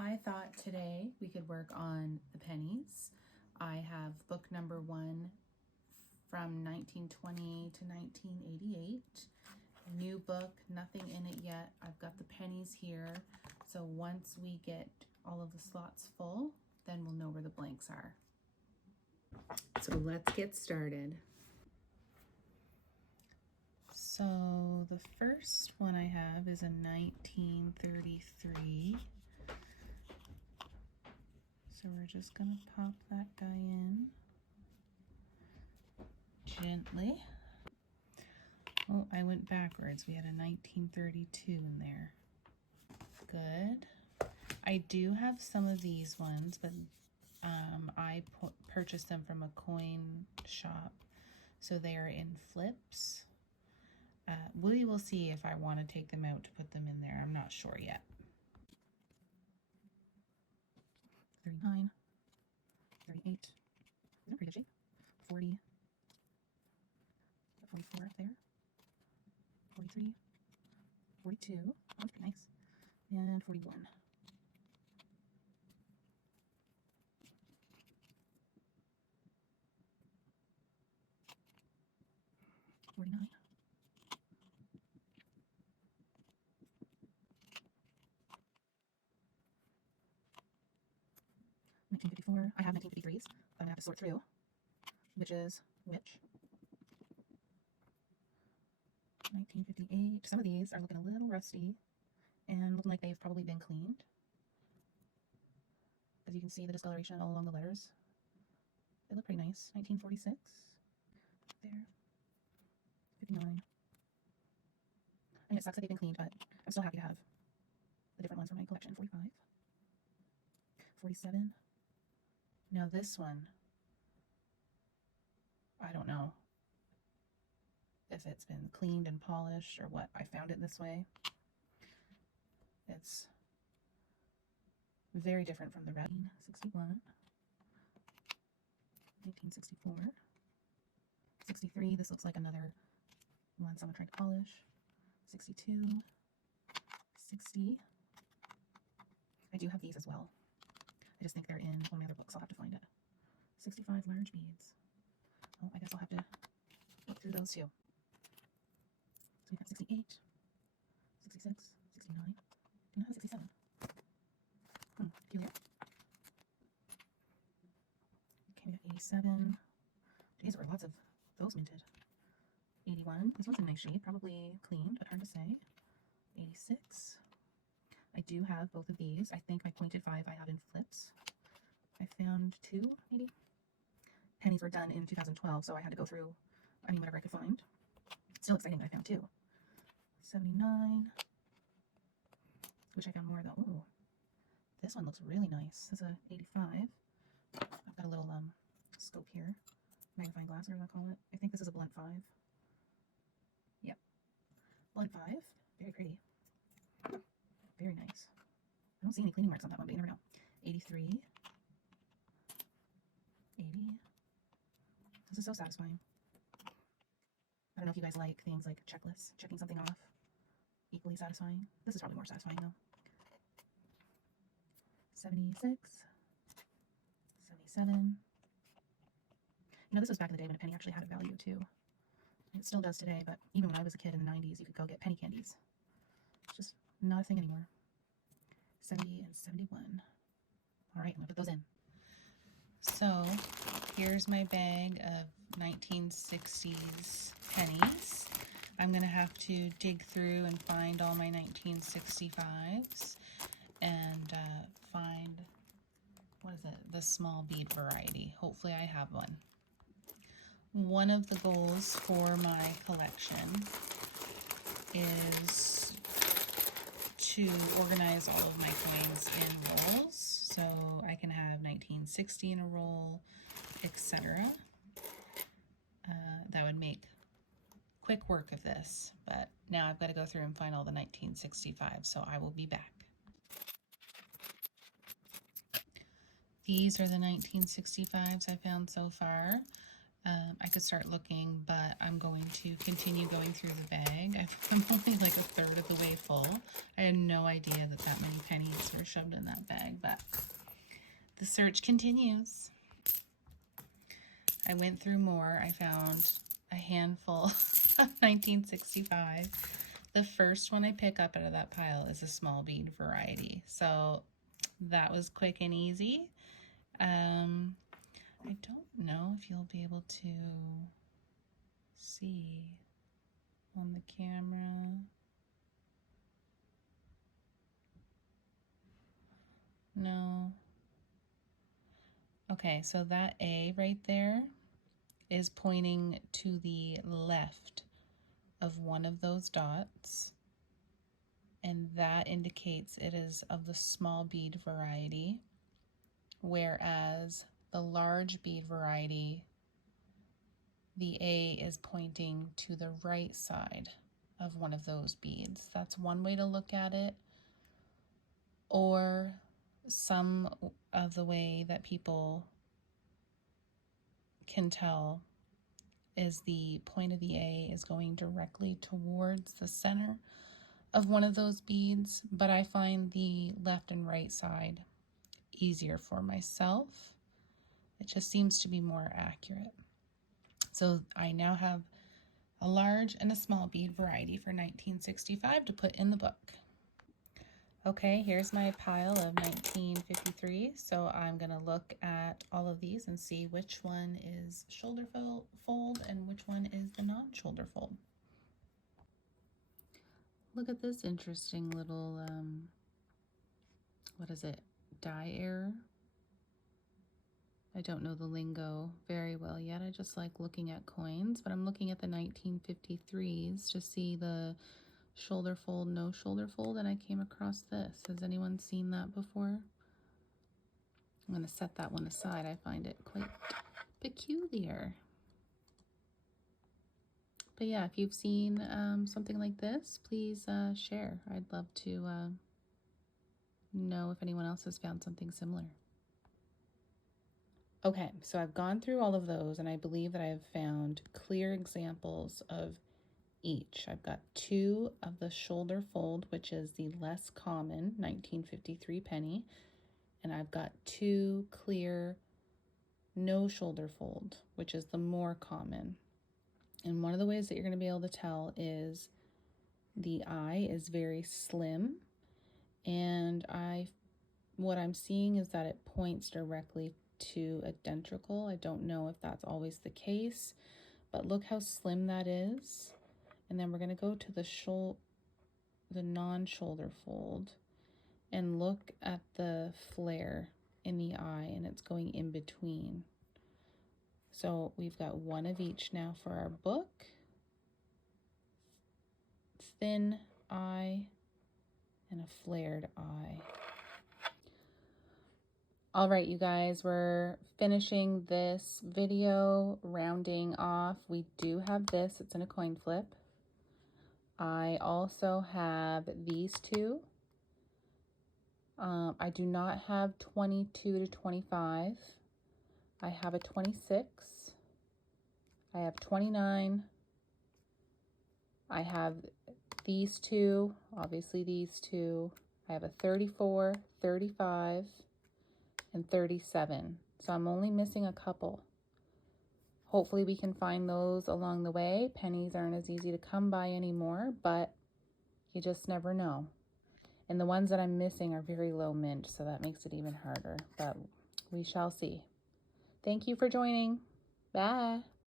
I thought today we could work on the pennies. I have book number 1 from 1920 to 1988. New book, nothing in it yet. I've got the pennies here. So once we get all of the slots full, then we'll know where the blanks are. So let's get started. So the first one I have is a 1933. So we're just going to pop that guy in gently. Oh, I went backwards. We had a 1932 in there. Good. I do have some of these ones, but I purchased them from a coin shop. So they are in flips. We will see if I want to take them out to put them in there. I'm not sure yet. 39, 38, in pretty good shape. 40, 44 up there. 43, 42, that was pretty nice. And 41. 49. 1954. I have 1953s. I'm gonna have to sort through which is which. 1958. Some of these are looking a little rusty and looking like they've probably been cleaned. As you can see, the discoloration all along the letters. They look pretty nice. 1946. There. 59. And it sucks that they've been cleaned, but I'm still happy to have the different ones from my collection. 45. 47. Now this one, I don't know if it's been cleaned and polished or what. I found it this way. It's very different from the red. 61, 1964, 63. This looks like another one someone tried to polish. 62, 60. I do have these as well. I just think they're in one of my other books. I'll have to find it. 65 large beads. Oh, I guess I'll have to look through those too. So we have 68, 66, 69. Do you have 67? Peculiar. Okay, we got 87. Geez, there were lots of those minted. 81. This one's in nice shape, probably cleaned, but hard to say. 86. I do have both of these. I think my pointed 5 I have in flips. I found 2, maybe. Pennies were done in 2012, so I had to go through, whatever I could find. Still exciting that I found 2. 79. Wish I found more though. Ooh, this one looks really nice. This is a 85. I've got a little scope here. Magnifying glass, whatever I call it. I think this is a blunt 5. Yep. Blunt 5. Very pretty. Very nice. I don't see any cleaning marks on that one, but you never know. 83. 80. This is so satisfying. I don't know if you guys like things like checklists, checking something off. Equally satisfying. This is probably more satisfying though. 76. 77. You know, this was back in the day when a penny actually had a value too. It still does today, but even when I was a kid in the 90s, you could go get penny candies. It's just not a thing anymore. 70 and 71. All right, I'm gonna put those in. So here's my bag of 1960s pennies. I'm gonna have to dig through and find all my 1965s and find, what is it, the small bead variety. Hopefully I have one. One of the goals for my collection is to organize all of my coins in rolls, so I can have 1960 in a roll, etc. That would make quick work of this, but now I've got to go through and find all the 1965, so I will be back. These are the 1965s I found so far. I could start looking, but I'm going to continue going through the bag. I'm only like a third of the way full. I had no idea that that many pennies were shoved in that bag, but the search continues. I went through more. I found a handful of 1965. The first one I pick up out of that pile is a small bead variety. So that was quick and easy. I don't know if you'll be able to see on the camera. No. Okay, so that A right there is pointing to the left of one of those dots, and that indicates it is of the small bead variety, whereas the large bead variety, the A is pointing to the right side of one of those beads. That's one way to look at it. Or some of the way that people can tell is the point of the A is going directly towards the center of one of those beads, but I find the left and right side easier for myself. It just seems to be more accurate. So I now have a large and a small bead variety for 1965 to put in the book. Okay, here's my pile of 1953. So I'm going to look at all of these and see which one is shoulder fold and which one is the non-shoulder fold. Look at this interesting little, what is it, die error? I don't know the lingo very well yet. I just like looking at coins, but I'm looking at the 1953s to see the shoulder fold, no shoulder fold, and I came across this. Has anyone seen that before? I'm going to set that one aside. I find it quite peculiar. But yeah, if you've seen something like this, please share. I'd love to know if anyone else has found something similar. Okay, so I've gone through all of those, and I believe that I've found clear examples of each. I've got 2 of the shoulder fold, which is the less common 1953 penny, and I've got 2 clear no shoulder fold, which is the more common. And one of the ways that you're going to be able to tell is the eye is very slim, and what I'm seeing is that it points directly to a dentricle. I don't know if that's always the case, but look how slim that is. And then we're going to go to the non-shoulder fold and look at the flare in the eye, and it's going in between. So we've got 1 of each now for our book. Thin eye and a flared eye. All right, you guys, we're finishing this video, rounding off. We do have this. It's in a coin flip. I also have these 2. I do not have 22 to 25. I have a 26. I have 29. I have these 2, obviously these 2. I have a 34, 35, and 37. So I'm only missing a couple. Hopefully we can find those along the way. Pennies aren't as easy to come by anymore, but you just never know. And the ones that I'm missing are very low mint, so that makes it even harder, but we shall see. Thank you for joining. Bye.